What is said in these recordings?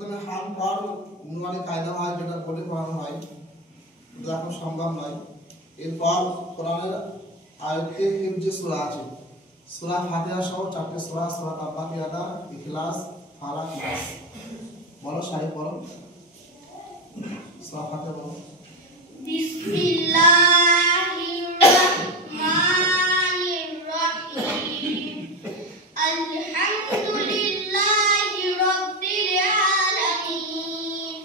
প্রথমে হাম পর নুমানি কায়দা হয়, যেটা বলে পড়ানো হয়, এটা এখন সম্ভব নয়। এরপর কোরআনের আয়াতে যে সূরা আছে, সূরা ফাতিহা সহ 4টে সূরা, সূরা তাবারাকাতা, ইখলাস, ফালাক, নাস। বলো সাহেব, বলো সূরা ফাতিহা বলো। বিসমিল্লাহির রাহমানির রাহিম আলহামদুলিল্লাহি রাব্বিল আলামিন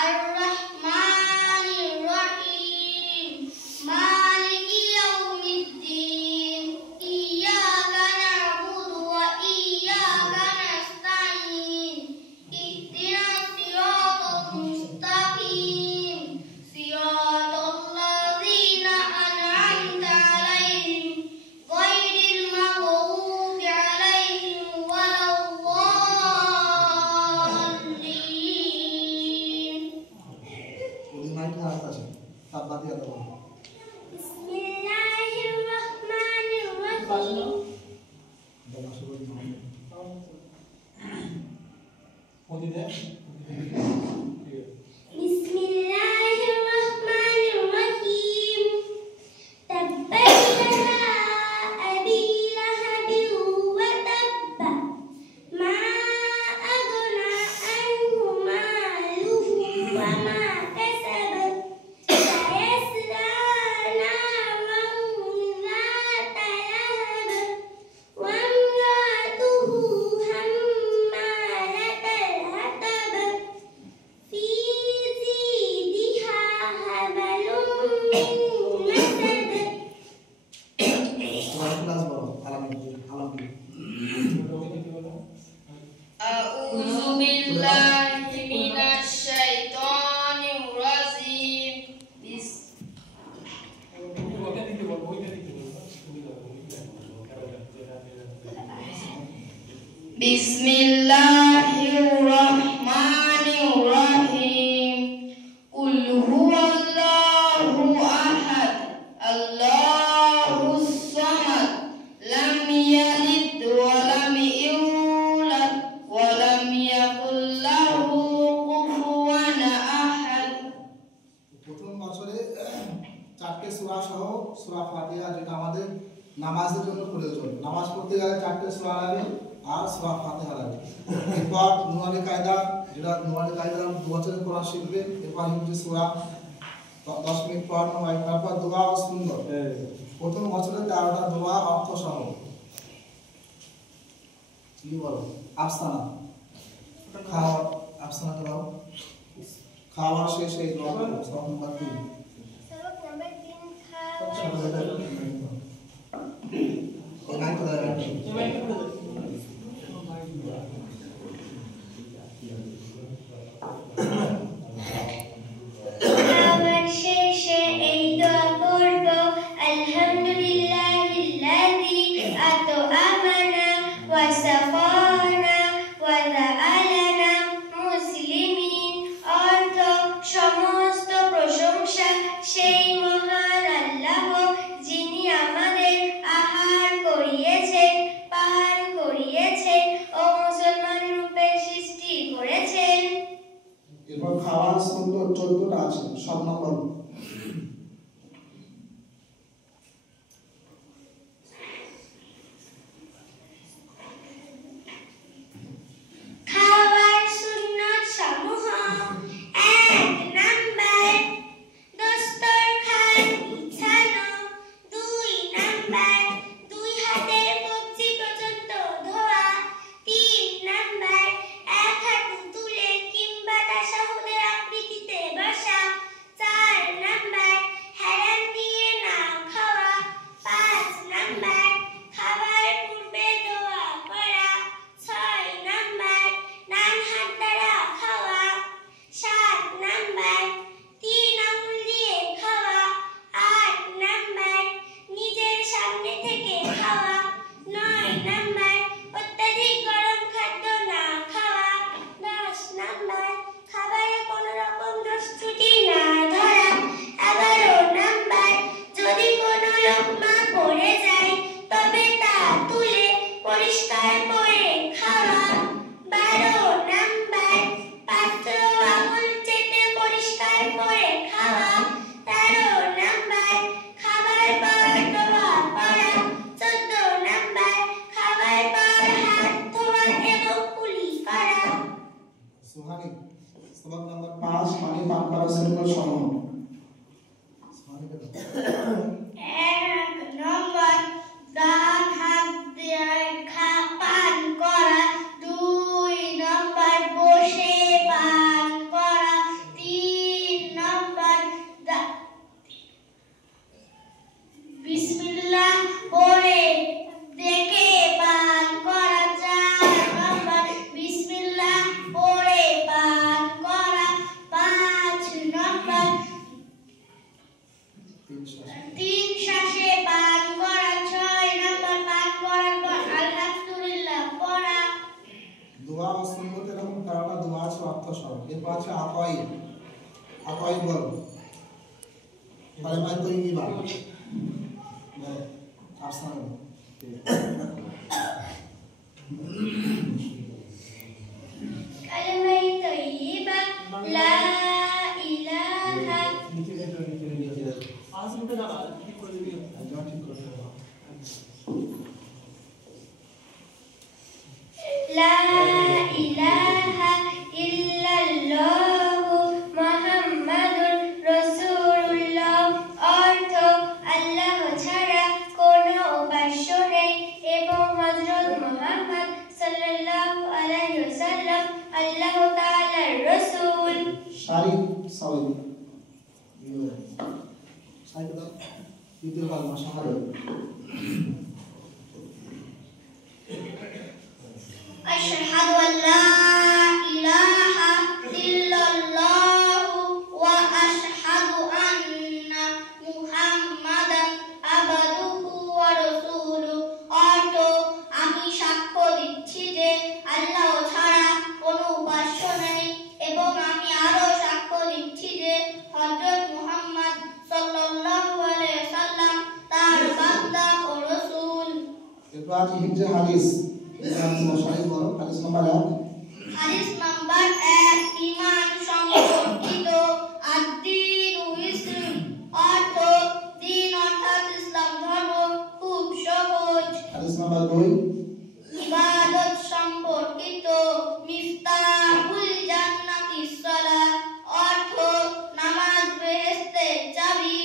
আর রাহমানির রাহিম মালিকি ইয়াউমিদ্দিন ইয়্যাকা না'বুদু ওয়া ইয়্যাকা নাস্তাঈন ইহদিনাস সিরাতাল মুস্তাকিম সিরাতাল লাযীনা আন'আমতা আলাইহিম গায়রিল মাগদূবি আলাইহিম ওয়ালাদ-দাল্লিন। ওই মাইকে হাত আছে, তাবারাকাতা বলো। বিসমিল্লাহির রাহমানির রাহিম বলো শুরু করো। ওদি দে বিসমিল্লাহির রাহমানির রাহিম তাব্বাত ইয়াদা আবি লাহাবিন ওয়া তাব্বা মা আগনা আনহু মালুহু ওয়া মা কাসাবা সায়াসলা নারান যাতা লাহাব ওয়া imra'atuhu hammalatal hatab في زيدها حبل من مسد সূরা ইখলাস বলো। আলহামদুলিল্লাহ। أعوذ بالله من الشيطان الرجيم بسم الله الرحمن الرحيم قل هو الله أحد الله الصمد لم يلد ولم يولد ولم يكن له كفوا أحد। প্রথম বছরে 4টে সূরা সহ সূরা ফাতিহা, যেটা আমাদের নামাজের জন্য প্রয়োজন। নামাজ পড়তে গেলে 4টে সূরা লাগে আর সূরা ফাতিহা লাগে। এরপর নুমানি কায়দা, যেটা নুমানি কায়দা 2 বছরের কোরআন শিখবে। এরপর হিফজ সূরা 10 মিনিট পড়ানো হয়। তারপর দোয়া ও সুন্দর। প্রথম বছরে 13টা দোয়া অর্থ সহ। কি বলো? আফসানা খাওয়া, আফসানা দাও। খাওয়ার শেষে দোয়া করো। সব নম্বর 3। सबक नंबर 3 था ওই নাই তো দাঁড়াবে। খাবার শেষে এই দোয়া পড়ব আলহামদুলিল্লাহিল্লাযী আত'আমানা ওয়া সাকানা ওয়া জাআলানা মুসলিমিন। অর্থ সমস্ত প্রশংসা সেই মহান আল্লাহ, যিনি আমাদের আহার করিয়েছেন, পান করিয়েছেন ও মুসলমান রূপে সৃষ্টি করেছেন। এরপর খাওয়ার সুন্দর 14টা আছে। সব নম্বর খাওয়ার সুন্নত সমূহ 1 নাম্বার দস্তরখান বিছানো, 2 নাম্বার 2 হাতের কবজি পর্যন্ত ধোয়া, 3 নাম্বার 1 হাঁটু তুলে কিংবা তাশাহুদের আকৃতিতে বসা, 4 নাম্বার সবক নাম্বার 5 পানি পান করার সুন্নাত সমূহ। এক নম্বর ডান হাত দিয়ে পান করা, 2 নম্বর বসে পান করা, 3 নম্বর বিসমিল্লাহ পড়ে দেখে পান করা, 4 নম্বর বিসমিল্লাহ পড়ে পান করা, 5 নম্বর 3 শ্বাসে পান করা, 6 নম্বর পান করার পর আলহামদুলিল্লাহ পড়া। দোয়া ও সুন্নাত এরকম কারণে দোয়া আছে অর্থ সহ। এরপর আছে আতাই। আতাই বল কালেমা তৈয়িবা আফসানা কালেমা তৈয়িবা লা ইলাহা লা ইলাহা ইল্লাল্লাহু মুহাম্মাদুর রাসূলুল্লাহ। অর্থ আল্লাহ ছাড়া কোনো উপাস্য নেই এবং হযরত মুহাম্মদ সাল্লাল্লাহু আলাইহি ওয়াসাল্লাম আল্লাহ তাআলার রাসূল। শারিক সাওয়াদি শারিক দাও দ্বিতীয় কালমা শাহাদাত। أشهد أن لا إله إلا الله وأشهد أن محمدا عبده ورسوله। অর্থ আমি সাক্ষ্য দিচ্ছি যে আল্লাহ ছাড়া কোনো উপাস্য নেই এবং আমি আরো সাক্ষ্য দিচ্ছি যে হযরত মুহাম্মদ সাল্লাল্লাহু আলাইহি ওয়াসাল্লাম তার বান্দা ও রাসূল। এরপর আছে হিজা হাদিস। শারিক বলো হাদিস নাম্বার 1। হাদিস নাম্বার 1 ঈমান সম্পর্কিত। আদ-দীনু ইসলাম। অর্থ দ্বীন অর্থাৎ ইসলাম ধর্ম খুব সহজ। হাদিস নাম্বার 2। ইবাদত সম্পর্কিত। মিফতাহুল জান্নাতিস সালাহ। অর্থ নামাজ বেহেশতের চাবি।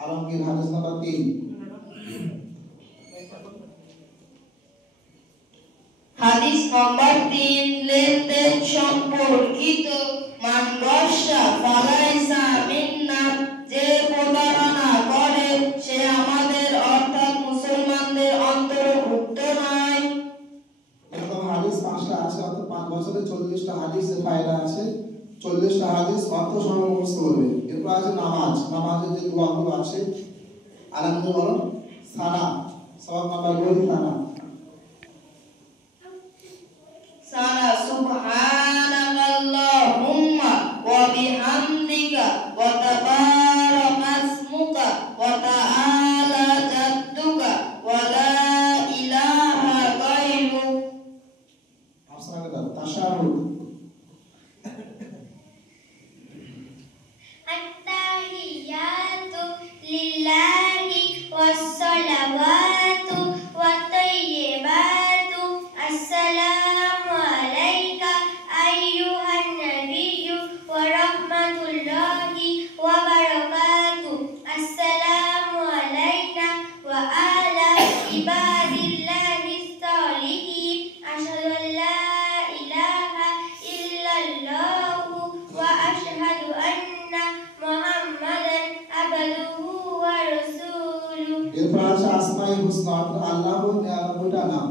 আলমগীর হাদিস নাম্বার 3। হাদিস নম্বর 3 লেনদেন সম্পর্কিত। মান গশা ফালাইসা মিন্না। যে প্রতারণা করে সে আমাদের অর্থাৎ মুসলমানদের অন্তর্ভুক্ত নয়। এরকম হাদিস 5টা আছে, অর্থাৎ 5 বছরে 40টা হাদিসের ফায়দা আছে। 40টা হাদিস অর্থ সহ মুখস্থ করবে। এরপর আছে নামাজ। নামাজের যে দোয়াগুলো আছে আলহামদুলিল্লাহ বলো সানা। সবক নাম্বার 2 সানা। সানা সুবহানাকাল্লাহুম্মা ওয়া বিহামদিকা ওয়া তাবারাকা ইসমুকা ওয়া তাআলা জাদ্দুকা ওয়া লা ইলাহা গায়রুক। আফসানা দাও তাশাহুদ। আত-তাহিয়াতু লিল্লাহি ওয়াস-সালাওয়াতু ওয়াত-তাইয়্যিবাতু। আসসালামু আলাইকা আইয়ুহান নাবিয়্যু ওয়া রাহমাতুল্লাহি ওয়া বারাকাতুহু। আসসালামু আলাইনা ওয়া আলা ইবাদিল্লাহিস সালিহিন। আশহাদু আল লা ইলাহা ইল্লাল্লাহু ওয়া আশহাদু আন্না মুহাম্মাদান আবদুহু ওয়া রাসূলুহু। এরপর আছে আসমাই হুসনা, অর্থাৎ আল্লাহর 99টা নাম।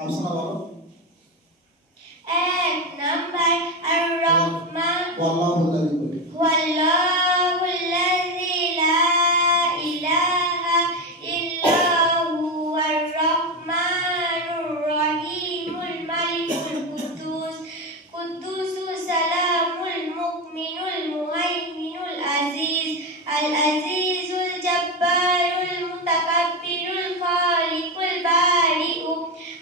আফসানা বলো 1 নাম্বার আর-রহমান। ওয়াল্লাহুল্লাযী বলে ওয়াল্লাহুল্লাযী লা ইলাহা ইল্লা হুয়ার রহমানুর রহিমুল মালিকুল কুদ্দুসুস সালামুল মুমিনুল মুহাইমিনুল আজিজ আল আজিজুল জব্বারুল মুতাকাব্বিরুল খালিকুল বারিউ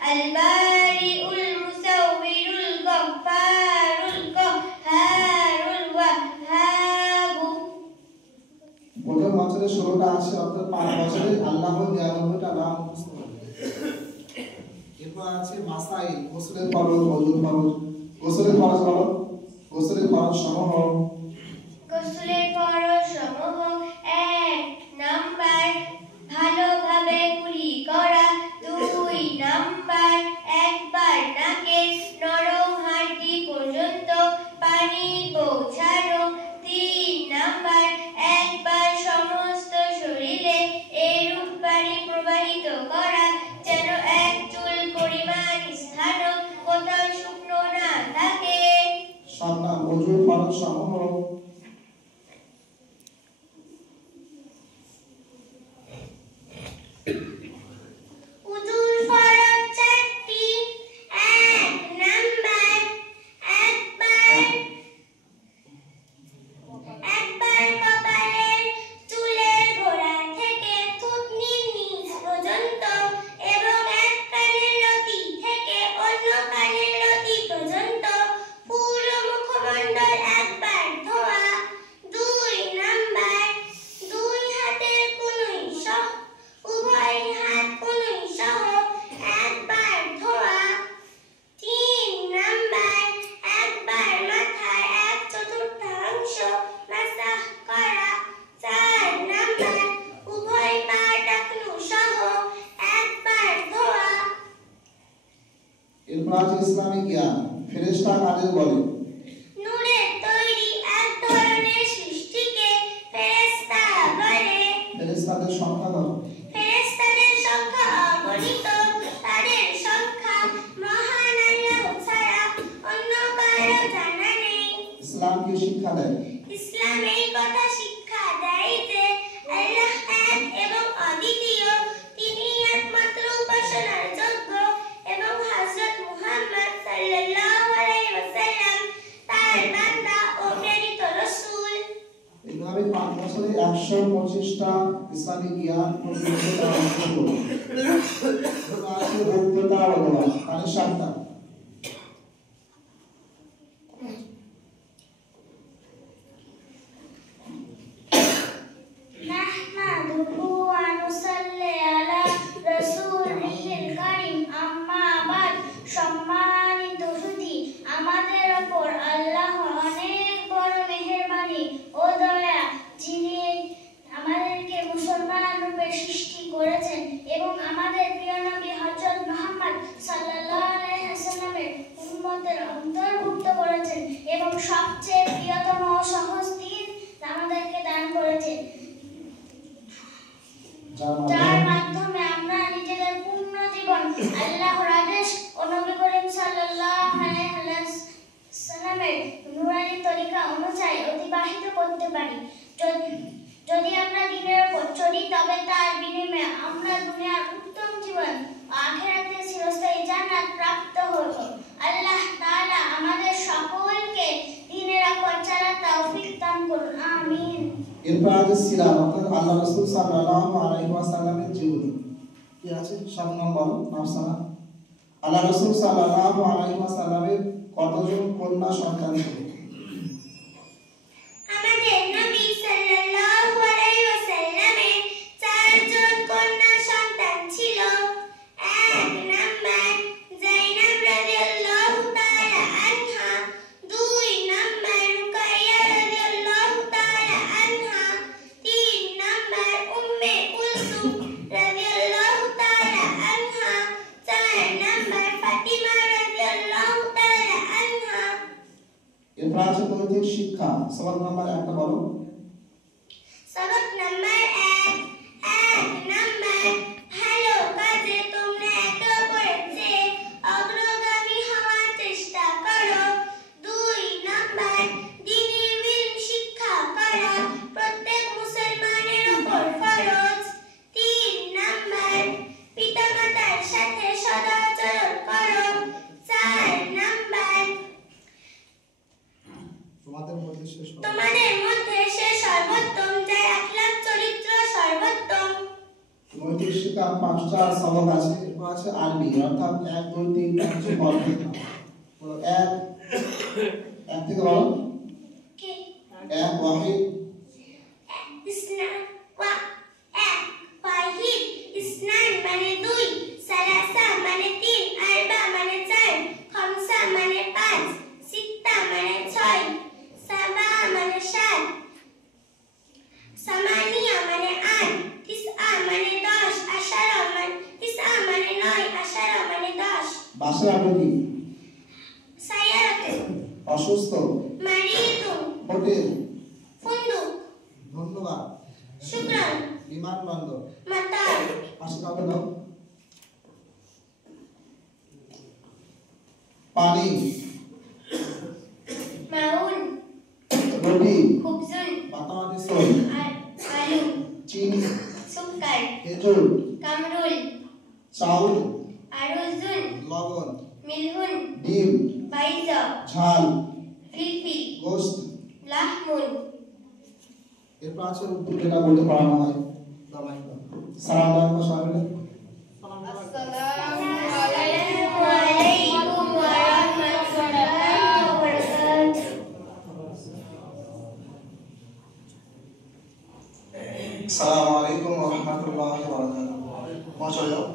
আল বারিউল মুসাউবিরুল গফফারুল কাহ্হারুল ওয়াহ্হাবু। প্রথম বছরে 16টা আছে, অর্থাৎ 5 বছরে আল্লাহর 99টা নাম মুখস্থ করবে। এরপর আছে মাসাইল। গোসলের ফরজ, ওযুর ফরজ। গোসলের ফরজ বলো গোসলের ফরজ সমূহ। গোসলের ফরজ সমূহ: 1 নাম্বার ভালোভাবে কুলি করা, 2 নাম্বার একবার নাকে নরম হাড়ি পর্যন্ত পানি পৌঁছানো, 3 নাম্বার একবার সমস্ত শরীরে এরূপ পানি প্রবাহিত করা যেন এক চুল পরিমাণ স্থানও কোথাও শুকনো না থাকে। 7 নাম্বার ওযুর ফরজ সমূহ। উযুর ফরজ 4টি: 1 নাম্বার একবার কপালের চুলের গোড়া থেকে থুতনির নিচ পর্যন্ত এবং এক কানের লতি থেকে অন্য কানের লতি পর্যন্ত পুরো মুখমণ্ডল একবার ধোয়া। 2 নাম্বার 2 হাতের কনুই সহ উভয় হাত কনুই সহ একবার ধোয়া। 3 নাম্বার একবার মাথার 1/4 মাসাহ করা। 4 নাম্বার উভয় পা টাকনু সহ একবার ধোয়া। এরপর আছে ইসলামিক জ্ঞান। ফেরেশতা কাদের বলে? নূরের তৈরি এক ধরনের সৃষ্টিকে ফেরেশতা বলে। ফেরেশতাদের সংখ্যা কত? ফেরেশতাদের সংখ্যা অগণিত। তাদের সংখ্যা মহান আল্লাহ ছাড়া অন্য কারো জানা নেই। ইসলাম কি শিক্ষা দেয়? ইসলাম এই কথা শিক্ষা দেয় যে আল্লাহ এক এবং অদ্বিতীয়, তিনি একমাত্র উপাসনার যোগ্য এবং হযরত মুহাম্মদ সাল্লাল্লাহু আলাইহি ওয়াসাল্লাম তার বান্দা ও প্রেরিত রাসূল। এইভাবে 5 বছরে 125টা ইসলামিক জ্ঞান প্রতিযোগিতা অংশগ্রহণ করবে। এরপর আছে বক্তৃতা অথবা মানে 7টা। নাহমাদুহু ওয়া নুসাল্লি আলা রাসূলিল কারীম, আম্মা বাদ। সম্মানিত সুধী, আমাদের উপর আল্লাহর অনেক বড় মেহেরবানি ও দয়া, যিনি আমাদেরকে মুসলমান রূপে সৃষ্টি করেছেন এবং আমাদের প্রিয় নবী হযরত মুহাম্মদ সাল্লাল্লাহু আলাইহি ওয়াসাল্লামের উম্মতের অন্তর্ভুক্ত করেছেন এবং সবচেয়ে প্রিয়তম ও সহজ দ্বীন আমাদেরকে দান করেছেন, যার মাধ্যমে আমরা নিজেদের পূর্ণ জীবন আল্লাহর আদেশ ও নবী করিম সাল্লাল্লাহু আলাইহি ওয়াসাল্লামের নূরানী তরিকা অনুযায়ী অতিবাহিত করতে পারি। যদি আমরা দ্বীনের উপর চলি তবে তার বিনিময়ে আমরা দুনিয়ার উত্তম জীবন ও আখিরাতের চিরস্থায়ী জান্নাত প্রাপ্ত হব। আল্লাহ তাআলা আমাদের সকলকে দ্বীনের উপর চলার তৌফিক দান করুন, আমিন। এরপর আছে সিরাত, অর্থাৎ আল্লাহ রাসূল সাল্লাল্লাহু আলাইহি ওয়াসাল্লামের জীবনী। কি আছে? 7 নম্বর নাফসানা। আল্লাহ রাসূল সাল্লাল্লাহু আলাইহি ওয়াসাল্লামের কতজন কন্যা সন্তান ছিল? আমাদের নবী সাল্লাল্লাহু আলাইহি ওয়াসাল্লামের 4 জন কন্যা সন্তান ছিল। 1 নাম্বার যায়েনাব রাদিয়াল্লাহু তাআলা আনহা, 2 নাম্বার রুকাইয়া রাদিয়াল্লাহু তাআলা আনহা, 3 নাম্বার উম্মে কুলসুম রাদিয়াল্লাহু তাআলা আনহা, 4 নাম্বার ফাতিমা রাদিয়াল্লাহু তাআলা আনহা। এরপর আছে নৈতিক শিক্ষা। সবক নাম্বার 1টা বলো। সবক নাম্বার 1 নাম্বার ভালো কাজে তোমরা একে অপরের চেয়ে অগ্রগামী হওয়ার চেষ্টা করো। 2 নাম্বার দ্বীনি ইলম শিক্ষা করা প্রত্যেক মুসলমানের উপর ফরজ। 3 নাম্বার পিতামাতার সাথে সদাচরণ করো। 4 নাম্বার তোমাদের মধ্যে সে সর্বোত্তম, যার আখলাক চরিত্র সর্বোত্তম। নৈতিক শিক্ষা 5টা সবক আছে। এরপর আছে আরবি, অর্থাৎ 1 2 3 4 বলতে বলো। 1 থেকে বলো। কি 1 ওয়াহিদ, ইসনান ওয়াহিদ, ইসনান মানে 2, সালাসা মানে 3, আরবা মানে 4, খামসা মানে 5, সিত্তা মানে 6, মাসের আবৃত্তি সায়ারাতুন অসুস্থ মারিদুন হোটেল ফুন্দুক ধন্যবাদ শুকরান বিমানবন্দর মাতার পাশে কাউকে দাও পানি মাউন রুটি খুবজুন মাতামাতি সই আলু চিনি সুক্কার খেজুর কামরুল চাউল আরুজুন লবণ মিলহুন ডিম বাইজা ঝাল ফিলফিল গোশত লাহমুন এরপর আছে উর্দু যেটা বলতে পড়ানো হয় সালাম আলাইকুম সবাই মিলে আসসালামু আলাইকুম ওয়া রাহমাতুল্লাহি ওয়া বারাকাতুহু আসসালামু আলাইকুম ওয়া রাহমাতুল্লাহি ওয়া বারাকাতুহু।